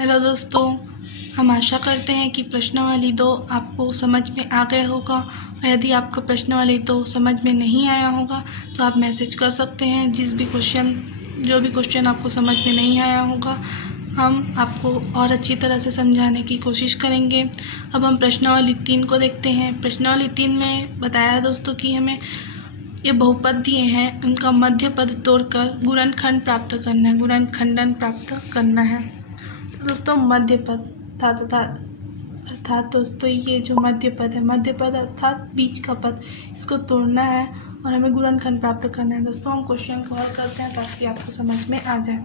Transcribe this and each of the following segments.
Hello दोस्तों, हम आशा करते हैं कि प्रश्नावली 2 आपको समझ में आ गया होगा। और यदि आपको प्रश्नावली 2 समझ में नहीं आया होगा तो आप मैसेज कर सकते हैं। जो भी क्वेश्चन आपको समझ में नहीं आया होगा हम आपको और अच्छी तरह से समझाने की कोशिश करेंगे। अब हम प्रश्नावली 3 को देखते हैं। प्रश्नावली 3 में बताया है दोस्तों कि हमें ये बहुपद दिए हैं, उनका मध्य पद तोड़कर गुणनखंड प्राप्त करना है, गुणनखंडन प्राप्त करना है। तो दोस्तों मध्य पद अर्थात दोस्तों ये जो मध्य पद है, मध्य पद अर्थात बीच का पद, इसको तोड़ना है और हमें गुणनखंड प्राप्त करना है। दोस्तों हम क्वेश्चन को हल करते हैं ताकि आपको समझ में आ जाए।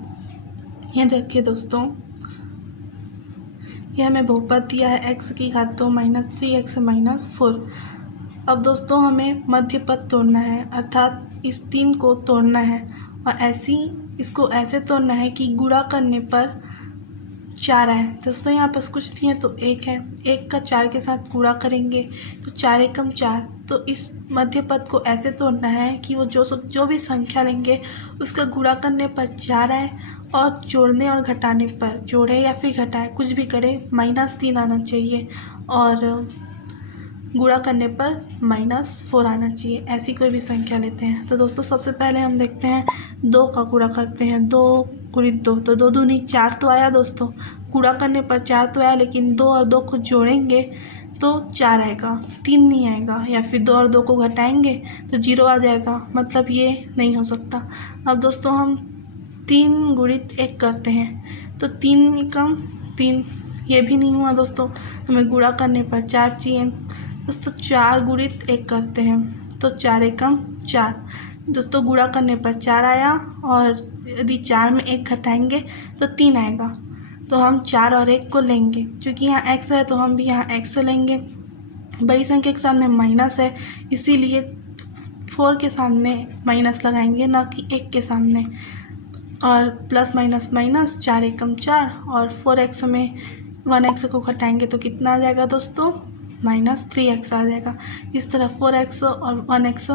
ये देखिए दोस्तों, यह हमें बहुपद दिया है x की घात 2 - 3x - 4। अब दोस्तों हमें मध्य पद तोड़ना है अर्थात इस 3 को तोड़ना है और इसको ऐसे तोड़ना है कि गुणा करने पर 4 आए। दोस्तों यहाँ पास कुछ दिए तो 1 है, 1 का 4 के साथ गुणा करेंगे तो 4 एकम 4। तो इस मध्य पद को ऐसे तोड़ना है कि वो जो भी संख्या लेंगे उसका गुणा करने पर 4 आए और जोड़ने और घटाने पर, जोड़े या फिर घटाए कुछ भी करे, -3 आना चाहिए और गुणा करने पर -4 आना चाहिए। ऐसी कोई भी संख्या लेते हैं। तो दोस्तों सबसे पहले हम देखते हैं 2 का गुणा करते हैं। 2 × 2 तो 2 दूनी 4 तो आया दोस्तों, गुणा करने पर 4 तो आया, लेकिन 2 और 2 को जोड़ेंगे तो 4 आएगा, 3 नहीं आएगा। या फिर 2 और 2 को घटाएंगे तो 0 आ जाएगा, मतलब ये नहीं हो सकता। अब दोस्तों हम 3 × 1 करते हैं तो 3 एकम 3, ये भी नहीं हुआ दोस्तों, हमें गुणा करने पर 4 चाहिए। दोस्तों 4 × 1 करते हैं तो 4 एकम 4। दोस्तों गुणा करने पर 4 आया और यदि 4 में 1 घटाएंगे तो 3 आएगा। तो हम 4 और 1 को लेंगे, क्योंकि यहाँ x है तो हम भी यहाँ x लेंगे। बड़ी संख्या के सामने माइनस है, इसीलिए 4 के सामने माइनस लगाएंगे, ना कि 1 के सामने। और प्लस माइनस माइनस, 4 एकम 4 और 4x में 1x को घटाएंगे तो कितना आ जाएगा दोस्तों, -3x आ जाएगा। इस तरह 4x और 1x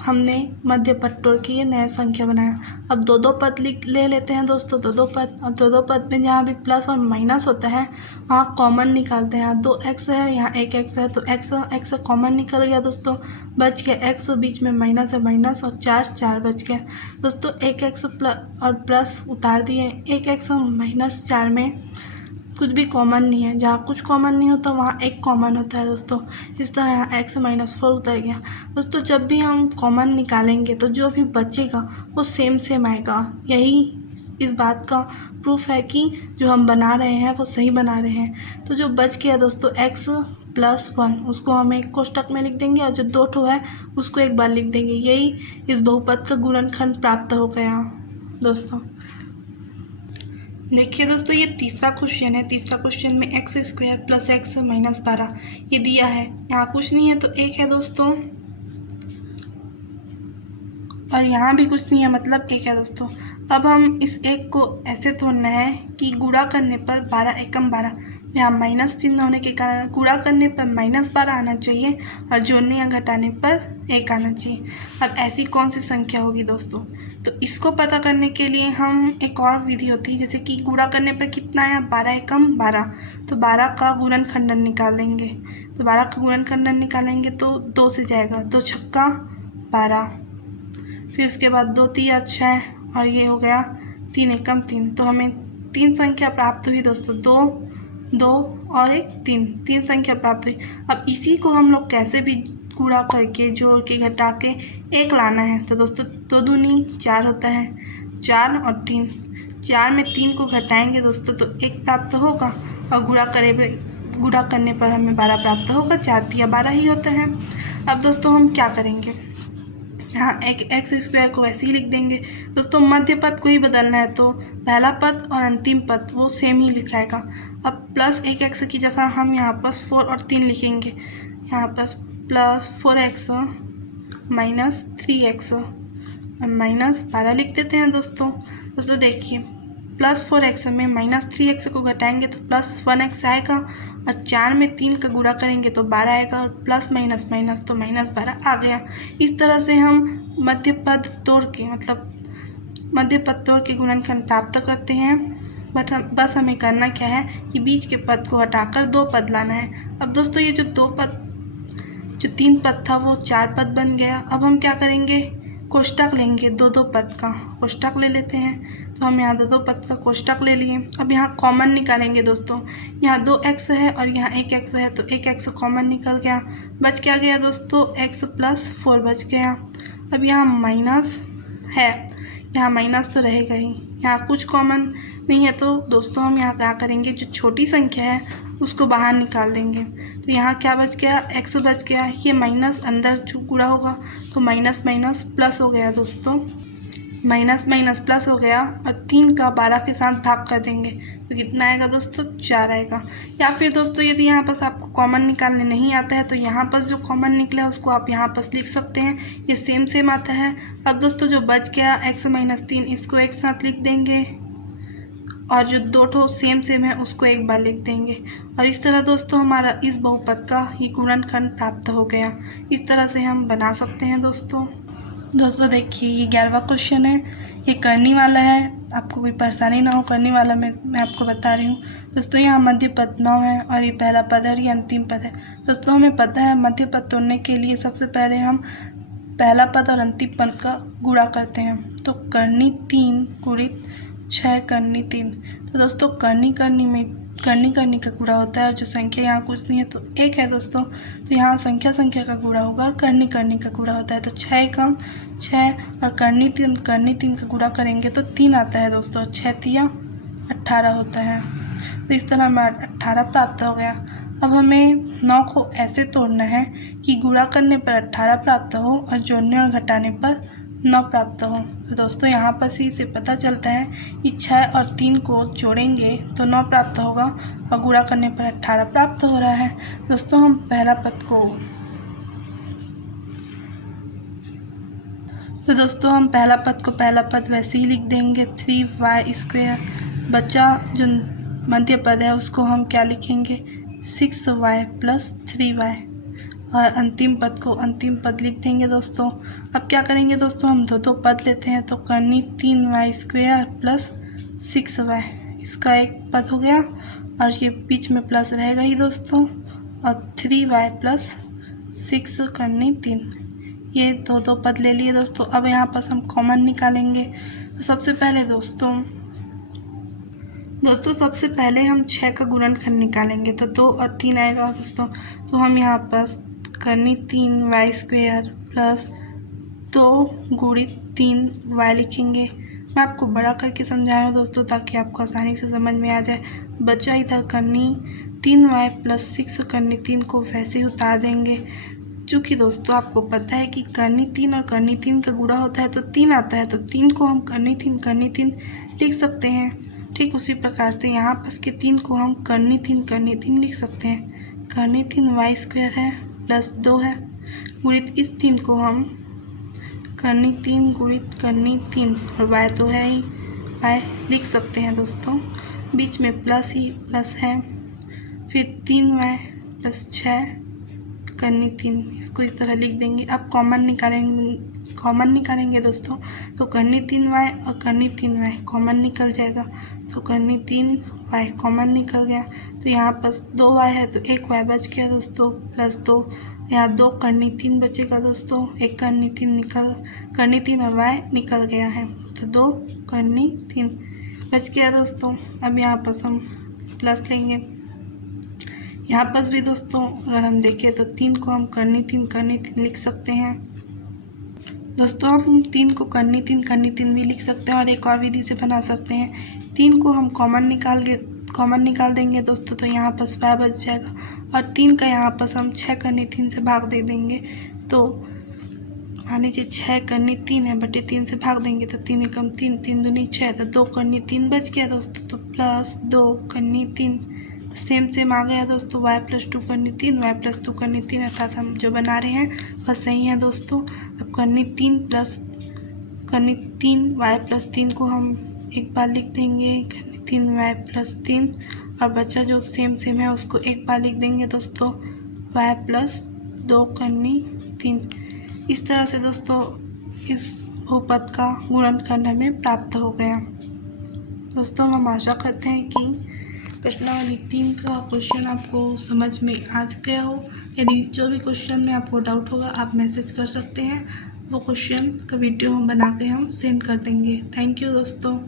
हमने मध्य पद तोड़ के ये नया संख्या बनाया। अब दो पद ले लेते हैं दोस्तों, दो पद। अब दो पद में जहाँ भी प्लस और माइनस होता है वहाँ कॉमन निकालते हैं। यहाँ 2x है, यहाँ 1x है, तो x कॉमन निकल गया दोस्तों, बच गया x, बीच में माइनस है, माइनस और 4 बच गया दोस्तों। 1x और प्लस उतार दिए, 1x और -4 में कुछ भी कॉमन नहीं है। जहाँ कुछ कॉमन नहीं होता वहाँ एक कॉमन होता है दोस्तों। इस तरह यहाँ x -4 उतर गया दोस्तों। जब भी हम कॉमन निकालेंगे तो जो भी बचेगा वो सेम आएगा। यही इस बात का प्रूफ है कि जो हम बना रहे हैं वो सही बना रहे हैं। तो जो बच गया दोस्तों x + 1, उसको हम एक कोष्टक में लिख देंगे और जो 2 ठो है उसको एक बार लिख देंगे। यही इस बहुपद का गुणनखंड प्राप्त हो गया दोस्तों। देखिए दोस्तों, ये तीसरा क्वेश्चन है। तीसरा क्वेश्चन में x² + x - 12 ये दिया है। यहाँ कुछ नहीं है तो 1 है दोस्तों, और यहाँ भी कुछ नहीं है मतलब 1 है दोस्तों। अब हम इस 1 को ऐसे तोड़ना है कि गुणा करने पर 12 एकम 12, यहाँ माइनस चिन्ह होने के कारण गुणा करने पर -12 आना चाहिए और जोड़ने या घटाने पर 1 आना चाहिए। अब ऐसी कौन सी संख्या होगी दोस्तों, तो इसको पता करने के लिए हम एक और विधि होती है, जैसे कि गुणा करने पर कितना आया, 12 एकम 12, तो 12 का गुणनखंडन निकाल देंगे। तो 12 का गुणनखंडन निकालेंगे तो 2 से जाएगा, 2 छक्का 12, फिर उसके बाद 2 तिया 6 और ये हो गया 3 एकम 3। तो हमें 3 संख्या प्राप्त हुई दोस्तों, 2 और 1 3 संख्या प्राप्त हुई। अब इसी को हम लोग कैसे भी गुणा करके, जोड़ के, घटा के 1 लाना है। तो दोस्तों 2 दूनी 4 होता है, 4 और 3, 4 में 3 को घटाएंगे दोस्तों तो 1 प्राप्त होगा और गुणा करने पर हमें 12 प्राप्त होगा। 4 तिया 12 ही होता है। अब दोस्तों हम क्या करेंगे, यहाँ एक x² को ऐसे ही लिख देंगे दोस्तों। मध्य पद को ही बदलना है तो पहला पद और अंतिम पद वो सेम ही लिखाएगा। अब +1x की जगह हम यहाँ पर 4 और 3 लिखेंगे। यहाँ पर +4x - 3x -12 लिख देते हैं दोस्तों। देखिए +4x में -3x को घटाएंगे तो +1x आएगा और 4 में 3 का गुणा करेंगे तो 12 आएगा और प्लस माइनस माइनस तो -12 आ गया। इस तरह से हम मध्य पद तोड़ के गुणनखंड प्राप्त करते हैं। बट बस हमें करना क्या है कि बीच के पद को हटाकर 2 पद लाना है। अब दोस्तों ये जो 3 पद था वो 4 पद बन गया। अब हम क्या करेंगे, कोष्टक लेंगे, 2 पद का कोष्टक ले लेते हैं। तो हम यहाँ 2 पद का कोष्टक ले लिए। अब यहाँ कॉमन निकालेंगे दोस्तों, यहाँ 2x है और यहाँ 1x है, तो 1x कॉमन निकल गया। बच क्या गया दोस्तों, x + 4 बच गया। अब यहाँ माइनस है, यहाँ माइनस तो रहेगा ही, यहाँ कुछ कॉमन नहीं है, तो दोस्तों हम यहाँ क्या करेंगे, जो छोटी संख्या है उसको बाहर निकाल देंगे। तो यहाँ क्या बच गया, x बच गया। ये माइनस अंदर गुणा होगा तो माइनस माइनस प्लस हो गया दोस्तों, माइनस माइनस प्लस हो गया। और 3 का 12 के साथ भाग कर देंगे तो कितना आएगा दोस्तों, 4 आएगा। या फिर दोस्तों यदि यहाँ पर आपको कॉमन निकालने नहीं आता है तो यहाँ पर जो कॉमन निकला उसको आप यहाँ पर लिख सकते हैं, ये सेम आता है। अब दोस्तों जो बच गया x - 3 इसको एक साथ लिख देंगे और जो 2 ठो सेम है उसको एक बार लिख देंगे। और इस तरह दोस्तों हमारा इस बहुपद का ये गुणनखंड प्राप्त हो गया। इस तरह से हम बना सकते हैं दोस्तों। देखिए ये 11वां क्वेश्चन है, ये करने वाला है, आपको कोई परेशानी ना हो करने वाला मैं आपको बता रही हूँ। दोस्तों यहाँ मध्य पद 9 है और ये पहला पद है और ये अंतिम पद है। दोस्तों हमें पता है मध्य पद तोड़ने के लिए सबसे पहले हम पहला पद और अंतिम पद का गुणा करते हैं। तो करनी 3 गुणित 6 करनी 3। तो दोस्तों करनी का गुणा होता है और जो संख्या यहाँ कुछ नहीं है तो 1 है दोस्तों, तो यहाँ संख्या का गुणा होगा और करनी का गुणा होता है। तो 6 कम 6 और करनी 3 का गुणा करेंगे तो 3 आता है दोस्तों, 6 तिया 18 होता है। तो इस तरह हमें 18 प्राप्त हो गया। अब हमें 9 को ऐसे तोड़ना है कि गुणा करने पर 18 प्राप्त हो और जोड़ने और घटाने पर 9 प्राप्त हो। तो दोस्तों यहाँ पर से पता चलता है कि 6 और 3 को जोड़ेंगे तो 9 प्राप्त होगा और गुणा करने पर 18 प्राप्त हो रहा है। दोस्तों हम पहला पद वैसे ही लिख देंगे 3y²। बचा जो मध्य पद है उसको हम क्या लिखेंगे, 6y + 3y और अंतिम पद लिख देंगे दोस्तों। अब क्या करेंगे दोस्तों, हम 2 पद लेते हैं। तो करनी 3y² + 6y, इसका एक पद हो गया और ये बीच में प्लस रहेगा ही दोस्तों, और 3y + 6 करनी 3, ये 2 पद ले लिए दोस्तों। अब यहाँ पर हम कॉमन निकालेंगे। तो सबसे पहले हम 6 का गुणनखंड निकालेंगे तो 2 और 3 आएगा दोस्तों। तो हम यहाँ पर करनी 3y² + 2 गुणित 3y लिखेंगे। मैं आपको बड़ा करके समझा रहा हूँ दोस्तों ताकि आपको आसानी से समझ में आ जाए। बचा इधर करनी 3y + 6 करनी 3 को वैसे ही उतार देंगे। चूँकि दोस्तों आपको पता है कि करनी 3 और करनी 3 का गुणा होता है तो 3 आता है, तो 3 को हम करनी 3 लिख सकते हैं। ठीक उसी प्रकार से यहाँ पर के 3 को हम करनी 3 लिख सकते हैं। करनी 3y² है + 2 है गुणित इस 3 को हम करनी 3 गुणित करनी 3 और y तो है ही, y लिख सकते हैं दोस्तों। बीच में प्लस ही प्लस है, फिर 3y + 6 करनी 3, इसको इस तरह लिख देंगे। अब कॉमन निकालेंगे दोस्तों। तो करनी 3y और करनी 3y कॉमन निकल जाएगा। तो करनी 3y कॉमन निकल गया। तो यहाँ पर 2y है तो 1y बच गया दोस्तों, +2 यहाँ 2 करनी 3 बचेगा दोस्तों। एक करनी 3 और y निकल गया है, तो 2 करनी 3 बच गया दोस्तों। अब यहाँ पर हम प्लस लेंगे। यहाँ पर भी दोस्तों अगर हम देखें तो 3 को हम करनी 3 लिख सकते हैं दोस्तों। हम 3 को करनी 3 भी लिख सकते हैं और एक और विधि से बना सकते हैं। 3 को हम कॉमन निकाल देंगे दोस्तों, तो यहाँ पर y बच जाएगा और 3 का यहाँ पर हम 6 करनी 3 से भाग दे देंगे। तो मान लीजिए 6 करनी 3 है, बटे 3 से भाग देंगे तो 3 एकम 3, 3 दूनी 6, तो 2 करनी 3 बच गया दोस्तों। तो +2 करनी 3 सेम आ गया दोस्तों। y + 2 करनी 3 y + 2 करनी 3, अर्थात हम जो बना रहे हैं वह सही है दोस्तों। अब करनी 3 y + 3 को हम एक बार लिख देंगे, करनी 3y + 3 और बचा जो सेम है उसको एक बार लिख देंगे दोस्तों, y + 2 करनी 3। इस तरह से दोस्तों इस बहुपद का गुणनखंड हमें प्राप्त हो गया। दोस्तों हम आशा करते हैं कि प्रश्नावली 3 का क्वेश्चन आपको समझ में आ गया हो। यदि जो भी क्वेश्चन में आपको डाउट होगा आप मैसेज कर सकते हैं, वो क्वेश्चन का वीडियो हम बना के हम सेंड कर देंगे। थैंक यू दोस्तों।